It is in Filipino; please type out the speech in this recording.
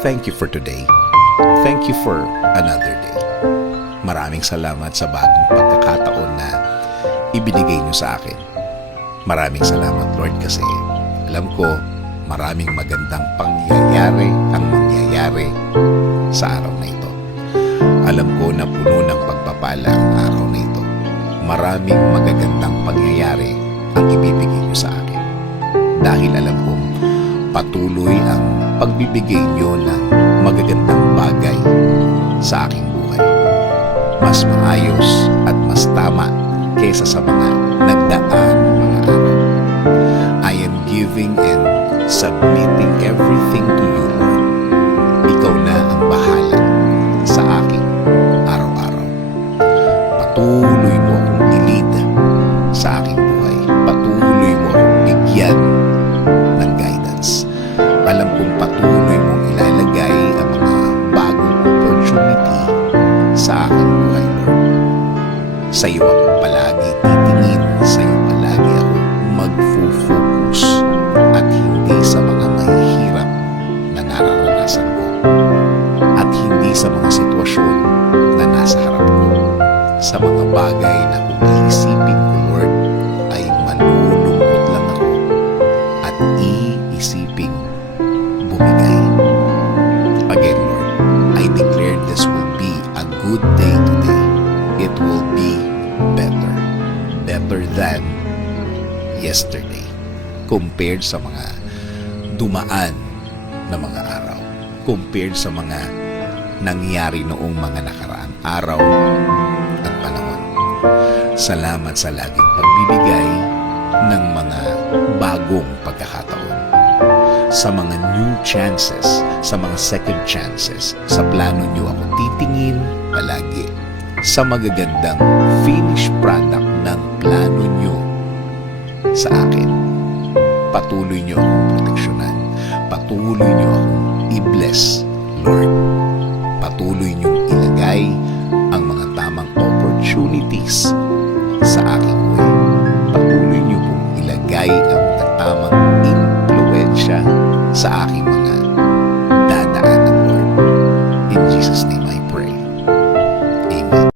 thank you for today. Thank you for another day. Maraming salamat sa bagong pagkakataon na ibinigay niyo sa akin. Maraming salamat, Lord, kasi alam ko maraming magandang pangyayari ang mangyayari sa araw na ito. Alam ko na puno ng pagpapala ang araw na ito. Maraming magagandang pangyayari ang ibibigay niyo sa akin. Dahil alam kong patuloy ang pagbibigay niyo ng magagandang bagay sa aking buhay. Mas maayos at mas tama kaysa sa mga nagdaan mga araw. I am giving and submitting everything to you, Lord. Ikaw na ang bahala sa aking araw-araw. Patuloy mo akong i-lead sa aking buhay. Patuloy mo akong bigyan ng guidance. Alam kong patuloy mong ilalagay ang mga bagong opportunity sa aking buhay, Lord. Sa iyo ako palagi titingin, sa iyo palagi ako mag-focus at hindi sa mga mahihirap na nararanasan ko at hindi sa mga sitwasyon na nasa harap ko. Sa mga bagay na kung iisipin ko, Lord, ay malulungkot lang ako at iisiping bumigay. Again, Lord, I declare this will be a good day today. It will be better than yesterday compared sa mga dumaan na mga araw, compared sa mga nangyari noong mga nakaraang araw at panahon. Salamat sa laging pagbibigay ng mga bagong pagkakataon, sa mga new chances, sa mga second chances. Sa plano niyo ako titingin palagi, sa magagandang finished product ng plano niyo sa akin. Patuloy niyo akong proteksyonan. Patuloy niyo akong i-bless, Lord. Patuloy niyong ilagay ang mga tamang opportunities